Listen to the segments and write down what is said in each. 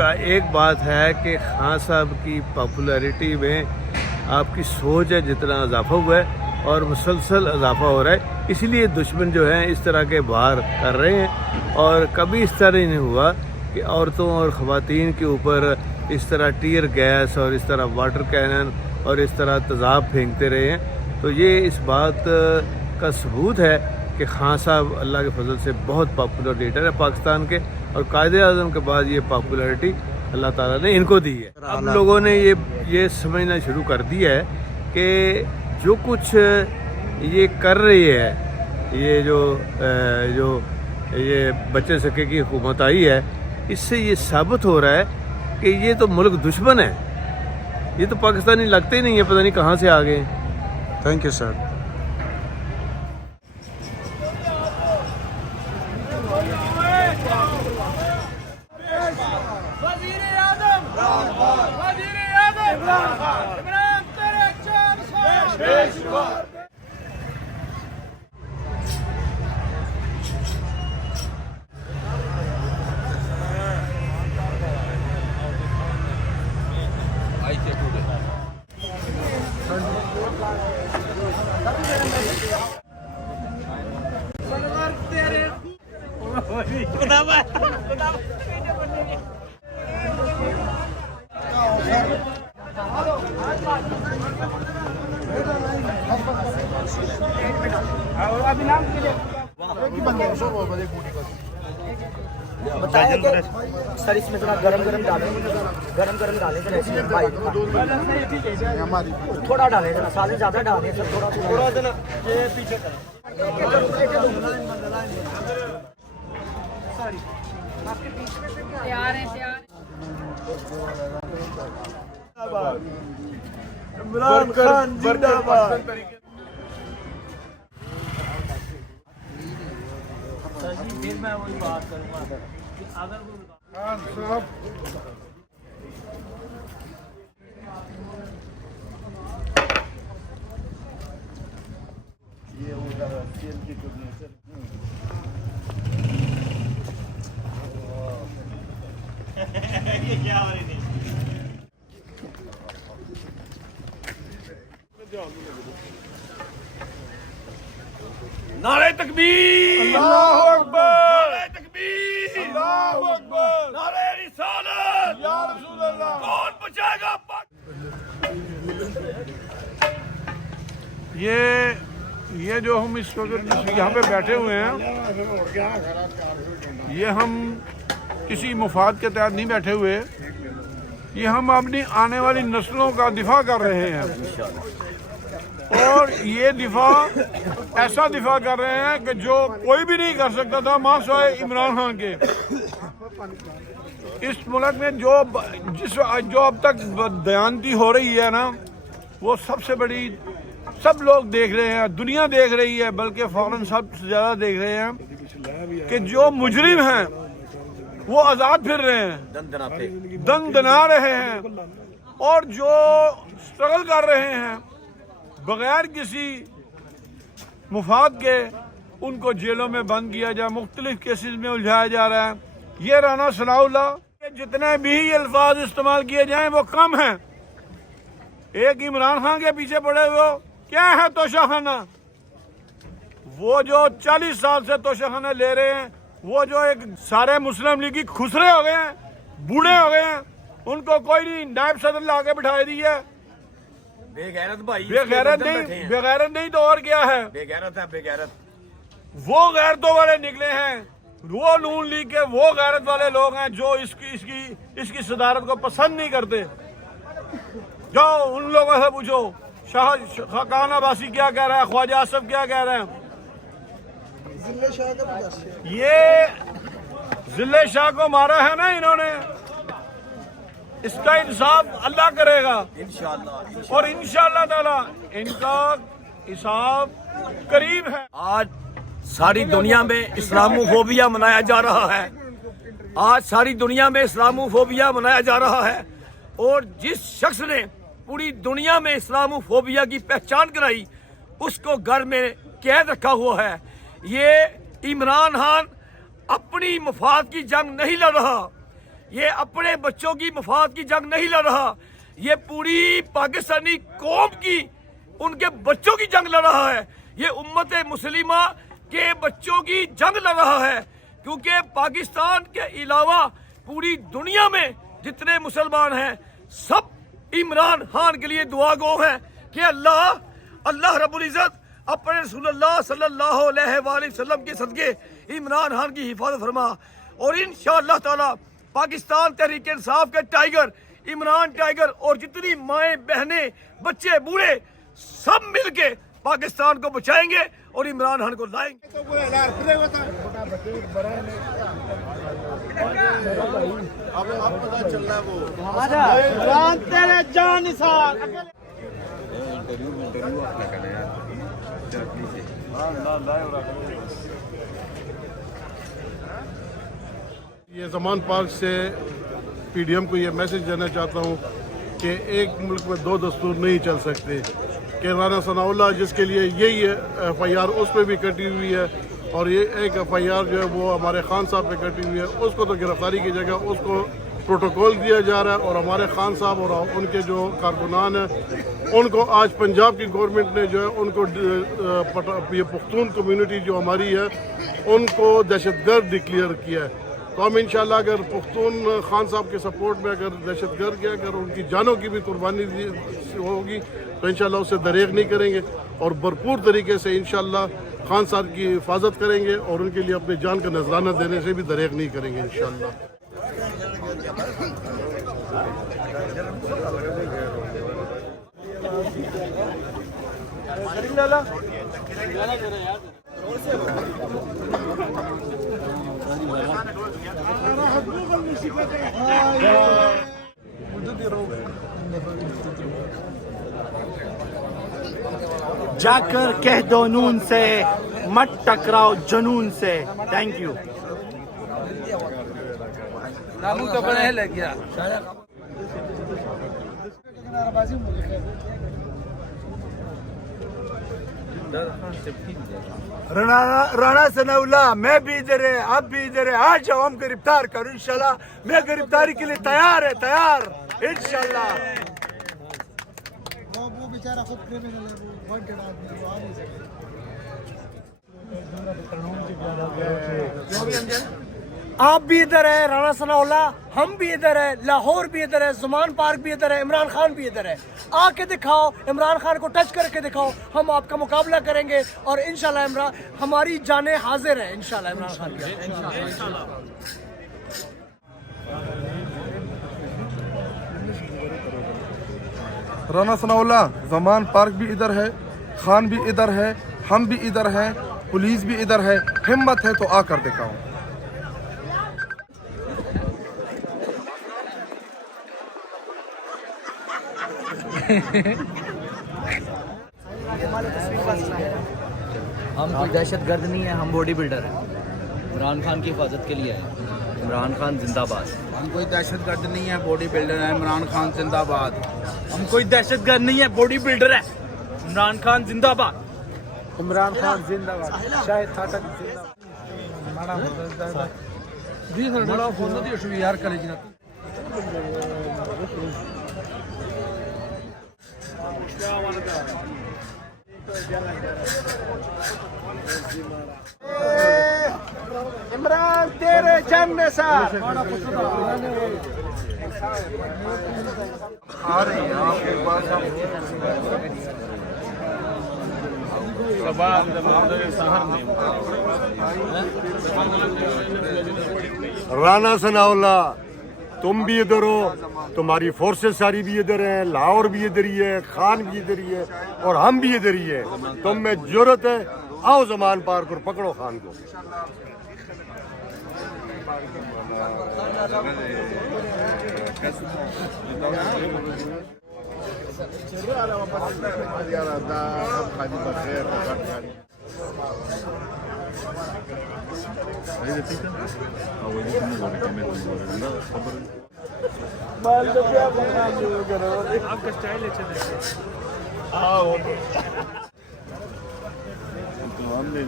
एक बात है कि खान साहब की पॉपुलैरिटी में आपकी सोच है जितना इजाफा हुआ है और मुसलसल इजाफा हो रहा है, इसीलिए दुश्मन जो हैं इस तरह के वार कर रहे हैं। और कभी इस तरह नहीं हुआ कि औरतों और ख़वातीन के ऊपर इस तरह टीयर गैस और इस तरह वाटर कैनन और इस तरह तेज़ाब फेंकते रहे हैं। तो ये इस बात का सबूत है कि खान साहब अल्लाह के फजल से बहुत पॉपुलर लीडर है पाकिस्तान के, और कायद-ए-आज़म के बाद ये पॉपुलैरिटी अल्लाह ताला ने इनको दी है। अब लोगों ने ये समझना शुरू कर दिया है कि जो कुछ ये कर रही है, ये जो ये बच्चे सके की हुकूमत आई है, इससे ये साबित हो रहा है कि ये तो मुल्क दुश्मन है, ये तो पाकिस्तानी लगते ही नहीं है, पता नहीं कहाँ से आ गए। Thank you sir. बताया कि सर इसमें थोड़ा गरम डालें सर, इसमें भाई थोड़ा डालें जरा, साले ज़्यादा डालें सर, थोड़ा देना ये पीछे तैयार है तैयार। इमरान खान जिंदाबाद। फिर मैं वही बात करूँगा कि अगर वो नारे तकबीर, अल्लाहु अकबर, नारे तकबीर, अल्लाहु अकबर, नारे रिसालत, या रसूल अल्लाह, कौन बचाएगा ये जो हम इस वक्त यहाँ पे बैठे हुए हैं, ये हम किसी मुफाद के तहत नहीं बैठे हुए, ये हम अपनी आने वाली नस्लों का दिफा कर रहे हैं। और ये दिफा ऐसा दिफा कर रहे हैं कि जो कोई भी नहीं कर सकता था मासिवाय इमरान खान के। इस मुल्क में जो अब तक दयानती हो रही है ना, वो सबसे बड़ी, सब लोग देख रहे हैं, दुनिया देख रही है, बल्कि फौरन सबसे ज़्यादा देख रहे हैं कि जो मुजरिम हैं वो आज़ाद फिर रहे हैं, दन दना रहे हैं, और जो स्ट्रगल कर रहे हैं बगैर किसी मुफाद के, उनको जेलों में बंद किया जाए, मुख्तलिफ केसेस में उलझाया जा रहा है। ये राना सनाउल्लाह, जितने भी अल्फाज इस्तेमाल किए जाएं वो कम हैं। एक इमरान खान के पीछे पड़े हुए हो, क्या है तोशाखाना? वो जो 40 साल से तोशाखाना ले रहे हैं, वो जो एक सारे मुस्लिम लीग की खुसरे हो गए हैं, बूढ़े हो गए हैं, उनको कोई नहीं, नायब सदर ला के बिठा दी है। बेगैरत भाई, बेगैरत नहीं तो और क्या है? बेगैरत है, बेगैरत। वो गैरतों वाले निकले हैं, वो नून लीग के वो गैरत वाले लोग हैं जो इसकी सदारत को पसंद नहीं करते। जाओ उन लोगों से पूछो, शाह खान अब्बासी क्या कह रहा है, ख्वाजा आसफ क्या कह रहे हैं। ये जिले शाह को मारा है ना इन्होंने, इसका इंसाफ अल्लाह करेगा इंशाअल्लाह, और इंशाअल्लाह ताला इनका हिसाब करीब है। आज सारी दुनिया में इस्लामोफोबिया मनाया जा रहा है, आज सारी दुनिया में इस्लामोफोबिया मनाया जा रहा है, और जिस शख्स ने पूरी दुनिया में इस्लामोफोबिया की पहचान कराई उसको घर में कैद रखा हुआ है। ये इमरान खान अपनी मफाद की जंग नहीं लड़ रहा, ये अपने बच्चों की मफाद की जंग नहीं लड़ रहा, ये पूरी पाकिस्तानी कौम की, उनके बच्चों की जंग लड़ रहा है। ये उम्मत मुस्लिमा के बच्चों की जंग लड़ रहा है, क्योंकि पाकिस्तान के अलावा पूरी दुनिया में जितने मुसलमान हैं सब इमरान खान के लिए दुआ गो हैं कि अल्लाह रब्बुल इज़्ज़त अपने रसूलुल्लाह सल्लल्लाहु अलैहि वसल्लम के सदके इमरान खान की हिफाजत फरमा। और इंशाअल्लाह ताला पाकिस्तान तहरीक इंसाफ के टाइगर, इमरान टाइगर और जितनी माएँ बहनें बच्चे बूढ़े सब मिलके पाकिस्तान को बचाएंगे और इमरान खान को लाएंगे। अब पता चल रहा है वो ये ज़मान पार्क से पीडीएम को ये मैसेज देना चाहता हूँ कि एक मुल्क में दो दस्तूर नहीं चल सकते। कि राना सनाउल्लाह जिसके लिए यही एफआईआर उस पर भी कटी हुई है और ये एक एफआईआर जो है वो हमारे खान साहब पे कटी हुई है, उसको तो गिरफ्तारी की जगह उसको प्रोटोकॉल दिया जा रहा है। और हमारे खान साहब और उनके जो कारकुनान हैं उनको आज पंजाब की गवर्नमेंट ने जो है उनको ये पुख्तून कम्युनिटी जो हमारी है उनको दहशतगर्द डिक्लेयर किया है। तो हम इंशाल्लाह अगर पुख्तून खान साहब के सपोर्ट में अगर दहशतगर्द के अगर उनकी जानों की भी कुर्बानी होगी तो इंशाल्लाह उससे दरेग नहीं करेंगे और भरपूर तरीके से इंशाल्लाह खान साहब की हिफाजत करेंगे और उनके लिए अपनी जान का नजराना देने से भी दरेग नहीं करेंगे इंशाल्लाह। जाकर कह दो नून से मत टकराओ जुनून से। Thank you. राणा सनाउल्लाह मैं भी इधर है, आप भी इधर है, आ जाओ हम गिरफ्तार करो इंशाल्लाह। मैं गिरफ्तारी के लिए तैयार है, तैयार इंशाल्लाह। वो बेचारा खुद क्रिमिनल है, वो वांटेड आदमी है, वो आ नहीं सकता। आप भी इधर है राणा सनाउल्लाह, हम भी इधर है, लाहौर भी इधर है, ज़मान पार्क भी इधर है, इमरान खान भी इधर है। आके दिखाओ, इमरान खान को टच करके दिखाओ, हम आपका मुकाबला करेंगे और इंशाल्लाह इमरान हमारी जानें हाजिर है इंशाल्लाह इमरान खान की। राना सनाउल्लाह, ज़मान पार्क भी इधर है, खान भी इधर है, हम भी इधर हैं, पुलिस भी इधर है। हिम्मत है तो आकर दिखाओ। हम कोई दहशतगर्द नहीं है, हम बॉडी बिल्डर हैं। इमरान खान की हिफाजत के लिए आए। इमरान खान जिंदाबाद। हम कोई दहशतगर्द नहीं है, बॉडी बिल्डर है। इमरान खान जिंदाबाद। हम कोई दहशतगर्द नहीं है, बॉडी बिल्डर है। इमरान खान जिंदाबाद। इमरान खान जिंदाबाद। शाहिद खाटक इमरान तेरे जन्म साथ आ रही हैं आपके पास राना सनाउल्लाह, तुम भी इधर हो, तुम्हारी फोर्सेस सारी भी इधर हैं, लाहौर भी इधर ही है, खान भी इधर ही है और हम भी इधर ही है। तुम में जरूरत है, आओ ज़मान पार्क और पकड़ो खान को। आपका स्टाइल अच्छा है। हमने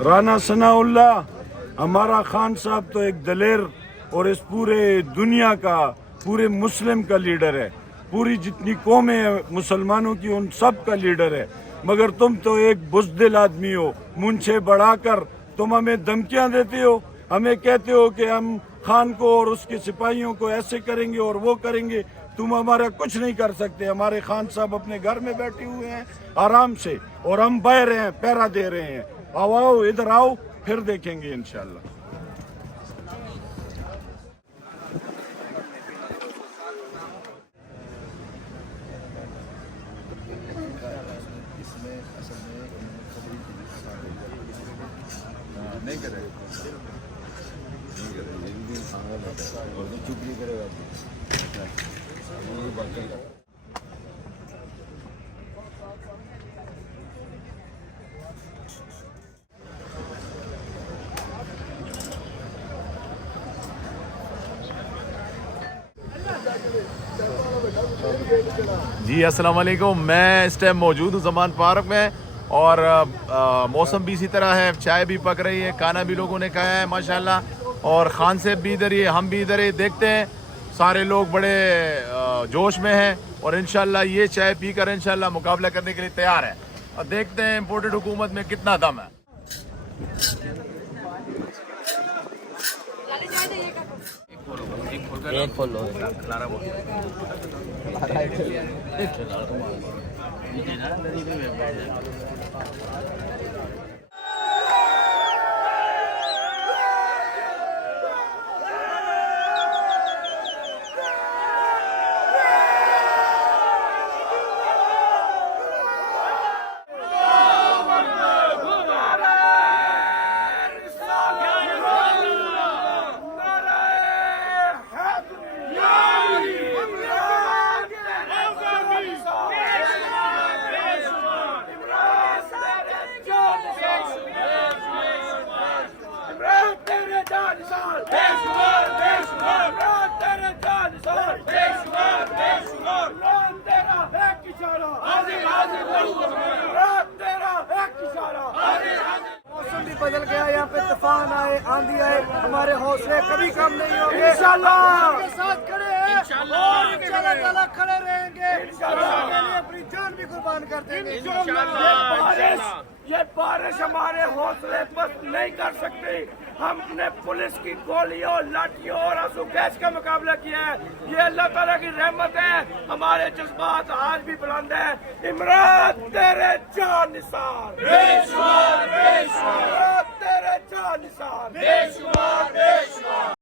राना सनाउल्लाह हमारा खान साहब तो एक दलेर और इस पूरे दुनिया का, पूरे मुस्लिम का लीडर है। पूरी जितनी कौमें हैं मुसलमानों की, उन सब का लीडर है। मगर तुम तो एक बुज़दिल आदमी हो। मुंछे बढ़ाकर तुम हमें धमकियां देते हो, हमें कहते हो कि हम खान को और उसके सिपाहियों को ऐसे करेंगे और वो करेंगे। तुम हमारा कुछ नहीं कर सकते। हमारे खान साहब अपने घर में बैठे हुए हैं आराम से, और हम बह रहे हैं, पहरा दे रहे हैं। आओ इधर आओ, फिर देखेंगे इंशाल्लाह। जी अस्सलाम वालेकुम। मैं इस टाइम मौजूद हूँ ज़मान पार्क में, और मौसम भी इसी तरह है। चाय भी पक रही है, खाना भी लोगों ने खाया है माशाल्लाह। और खान साहब भी इधर ही, हम भी इधर ही। देखते हैं, सारे लोग बड़े जोश में हैं और इंशाल्लाह ये चाय पीकर इंशाल्लाह मुकाबला करने के लिए तैयार है। और देखते हैं इम्पोर्टेड हुकूमत में कितना दम है। एक फॉलो बदल गया, यहाँ पे तूफान आए, आंधी आए, हमारे हौसले कभी कम नहीं होंगे। इंशाल्लाह के साथ खड़े हैं, इंशाल्लाह खड़े रहेंगे, इंशाल्लाह अपनी जान भी कुर्बान कर देंगे। ये बारिश हमारे हौसले पस्त नहीं कर सकती। हमने पुलिस की गोलियों, लाठियों और आंसू गैस का मुकाबला किया है। ये अल्लाह ताला की रहमत है। हमारे जज्बात आज भी बुलंद है। इमरान तेरे जान निसार, बेशुमार, बेशुमार, तेरे जान निसार, बेशुमार।